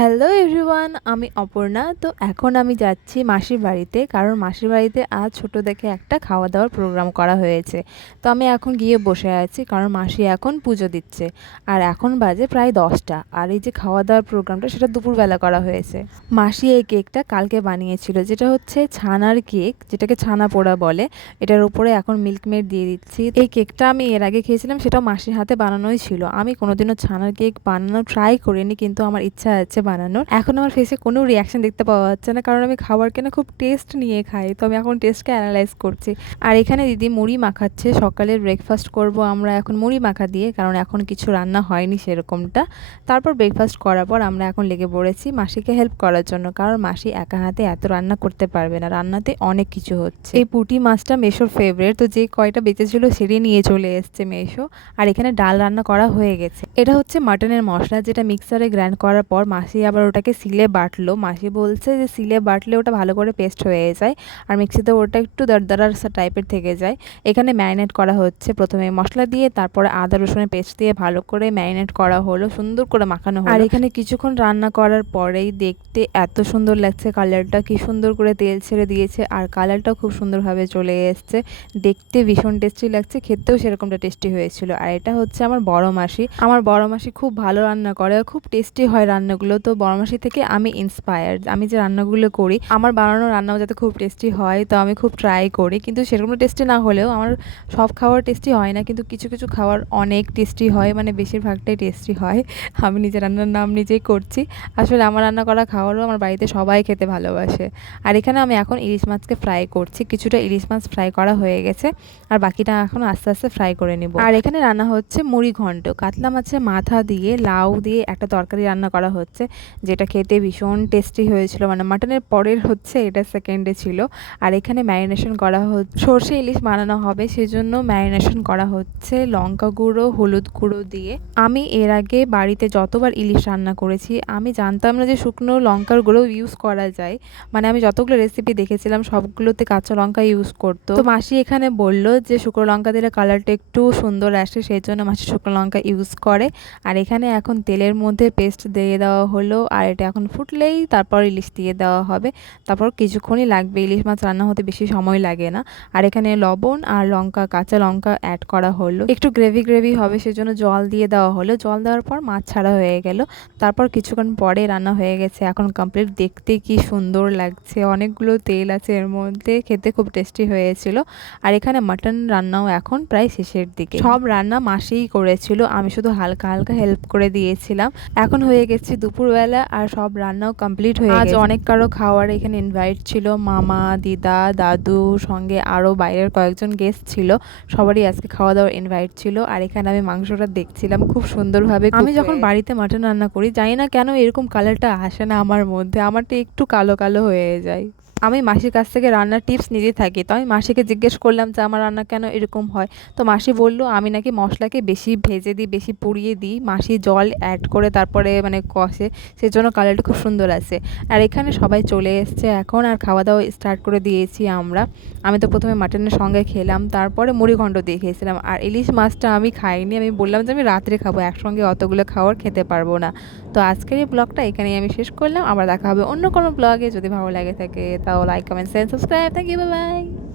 Hello everyone, আমি অপর্ণা। তো এখন আমি যাচ্ছি মাসির বাড়িতে, কারণ মাসির বাড়িতে আজ ছোট দেখে একটা খাওয়া দাওয়ার প্রোগ্রাম করা হয়েছে। তো আমি এখন গিয়ে বসে আছি, কারণ মাসি এখন পুজো দিচ্ছে। আর এখন বাজে প্রায় 10টা, আর এই যে খাওয়া দাওয়ার প্রোগ্রামটা সেটা দুপুরবেলা করা হয়েছে। মাসি এই কেকটা কালকে বানিয়েছিল, যেটা হচ্ছে ছানার কেক, যেটাকে ছানা পোড়া বলে। এটার উপরে এখন মিল্কমেড দিয়ে দিচ্ছি। এই কেকটা আমি এর আগে খেয়েছিলাম, সেটাও মাসির হাতে বানানোই ছিল। আমি কোনোদিনও ছানার কেক বানানো ট্রাই করিনি, কিন্তু আমার ইচ্ছা আছে বানানোর। এখন আমার ফেসে কোনো রিয়াকশন দেখতে পাওয়া যাচ্ছে না, কারণ আমি খাবারকে না খুব টেস্ট নিয়ে খাই। তো আমি এখন টেস্টকে অ্যানালাইজ করছি। আর এখানে দিদি মুড়ি মাখাচ্ছে, সকালের ব্রেকফাস্ট করব আমরা এখন মুড়ি মাখা দিয়ে, কারণ এখন কিছু রান্না হয়নি সেরকমটা। তারপর ব্রেকফাস্ট করার পর আমরা এখন লেগে পড়েছি মাসিকে হেল্প করার জন্য, কারণ মাসি একা হাতে এত রান্না করতে পারবে না, রান্নাতে অনেক কিছু হচ্ছে। এই পুঁটি মাছটা মেশোর ফেভারিট, তো যে কয়টা বেঁচেছিল সেটাই নিয়ে চলে এসছে মেশো। আর এখানে ডাল রান্না করা হয়ে গেছে। এটা হচ্ছে মাটনের মশলা, যেটা মিক্সারে গ্রাইন্ড করার পর মাসি আবার ওটাকে সিলে বাটলো। মাসি বলছে যে সিলে বাটলে ওটা ভালো করে পেস্ট হয়ে যায়, আর মিক্সিতে ওটা একটু দরদরা টাইপের থেকে যায়। এখানে ম্যারিনেট করা হচ্ছে, প্রথমে মশলা দিয়ে, তারপরে আদা রসুনের পেস্ট দিয়ে ভালো করে ম্যারিনেট করা হলো, সুন্দর করে মাখানো হলো। আর এখানে কিছুক্ষণ রান্না করার পরেই দেখতে এত সুন্দর লাগছে, কালারটা কি সুন্দর করে তেল ছেড়ে দিয়েছে, আর কালারটাও খুব সুন্দরভাবে চলে এসছে। দেখতে ভীষণ টেস্টি লাগছে, খেতেও সেরকমটা টেস্টি হয়েছিল। আর এটা হচ্ছে আমার বড় মাসি। আমার বড় মাসি খুব ভালো রান্না করে, খুব টেস্টি হয় রান্নাগুলো। তো বড় মাসি থেকে আমি ইন্সপায়ার্ড। আমি যে রান্নাগুলো করি, আমার বানানো রান্নাও যাতে খুব টেস্টি হয়, তো আমি খুব ট্রাই করি। কিন্তু সেরকম টেস্টি না হলেও, আমার সব খাবার টেস্টি হয় না, কিন্তু কিছু কিছু খাবার অনেক টেস্টি হয়, মানে বেশিরভাগটাই টেস্টি হয়। আমি নিজের রান্নার নাম নিজেই করছি। আসলে আমার রান্না করা খাবারও আমার বাড়িতে সবাই খেতে ভালোবাসে। আর এখানে আমি এখন ইলিশ মাছকে ফ্রাই করছি। কিছুটা ইলিশ মাছ ফ্রাই করা হয়ে গেছে, আর বাকিটা এখন আস্তে আস্তে ফ্রাই করে নিব। আর এখানে রান্না হচ্ছে মুড়ি ঘন্ট, কাতলা মাছের মাথা দিয়ে লাউ দিয়ে একটা তরকারি রান্না করা হচ্ছে, যেটা খেতে ভীষণ টেস্টি হয়েছিল। মানে মাটনের পরের হচ্ছে এটা সেকেন্ডে ছিল। আর এখানে ম্যারিনেশন করা হচ্ছে, সর্ষে ইলিশ বানানো হবে সেজন্য ম্যারিনেশন করা হচ্ছে লঙ্কা গুঁড়ো, হলুদ গুঁড়ো দিয়ে। আমি এর আগে বাড়িতে যতবার ইলিশ রান্না করেছি, আমি জানতাম না যে শুকনো লঙ্কার গুঁড়ো ইউজ করা যায়। মানে আমি যতগুলো রেসিপি দেখেছিলাম সবগুলোতে কাঁচা লঙ্কা ইউজ করতো। তো মাসি এখানে বলল যে শুকনো লঙ্কা দিলে কালারটা একটু সুন্দর আসে, সেই জন্য মাসি শুকনো লঙ্কা ইউজ করে। আর এখানে এখন তেলের মধ্যে পেস্ট দিয়ে দেওয়া হলো, আর এটা এখন ফুটলেই তারপর ইলিশ দিয়ে দেওয়া হবে। তারপর কিছুক্ষণই লাগবে, ইলিশ মাছ রান্না হতে বেশি সময় লাগে না। আর এখানে লবণ আর লঙ্কা, কাঁচা লঙ্কা অ্যাড করা হলো, একটু গ্রেভি গ্রেভি হবে সেজন্য জল দিয়ে দেওয়া হলো। জল দেওয়ার পর মাছ ছাড়া হয়ে গেল। তারপর কিছুক্ষণ পরে রান্না হয়ে গেছে, এখন কমপ্লিট। দেখতে কি সুন্দর লাগছে, অনেকগুলো তেল আছে এর মধ্যে, খেতে খুব টেস্টি হয়েছিল। আর এখানে মাটন রান্নাও এখন প্রায় শেষের দিকে। সব রান্না মাসিই করেছিল, আমি শুধু হালকা হালকা হেল্প করে দিয়েছিলাম। এখন হয়ে গেছে দুপুরবেলা, আর সব রান্নাও কমপ্লিট হয়ে গেছে। আজ অনেক কারো খাওয়ার এখানে ইনভাইট ছিল, মামা, দিদা, দাদু, সঙ্গে আরও বাইরের কয়েকজন গেস্ট ছিল। সবারই আজকে খাওয়া দাওয়ার ইনভাইট ছিল। আর এখানে আমি মাংসটা দেখছিলাম খুব সুন্দরভাবে। আমি যখন বাড়িতে মাটন রান্না করি, জানি না কেন এরকম কালারটা আসে না আমার মধ্যে, আমারটা একটু কালো কালো হয়ে যায়। আমি মাসির কাছ থেকে রান্নার টিপস নিতে থাকি, তো আমি মাসিকে জিজ্ঞেস করলাম যে আমার রান্না কেন এরকম হয়। তো মাসি বলল আমি নাকি মশলাকে বেশি ভেজে দিই, বেশি পুড়িয়ে দিই। মাসি জল অ্যাড করে তারপরে মানে কষে, সেজন্য কালারটা খুব সুন্দর আসে। আর এখানে সবাই চলে এসছে এখন, আর খাওয়া দাওয়া স্টার্ট করে দিয়েছি আমরা। আমি তো প্রথমে মাটনের সঙ্গে খেলাম, তারপরে মুড়ি ঘন্ট দিয়ে খেয়েছিলাম। আর ইলিশ মাছটা আমি খাইনি, আমি বললাম যে আমি রাত্রে খাবো, একসঙ্গে অতগুলো খাবার খেতে পারবো না। তো আজকের এই ব্লগটা এখানেই আমি শেষ করলাম। আবার দেখা হবে অন্য কোনো ব্লগে। যদি ভালো লাগে থাকে তাও like, comment, share, subscribe. Thank you, bye by.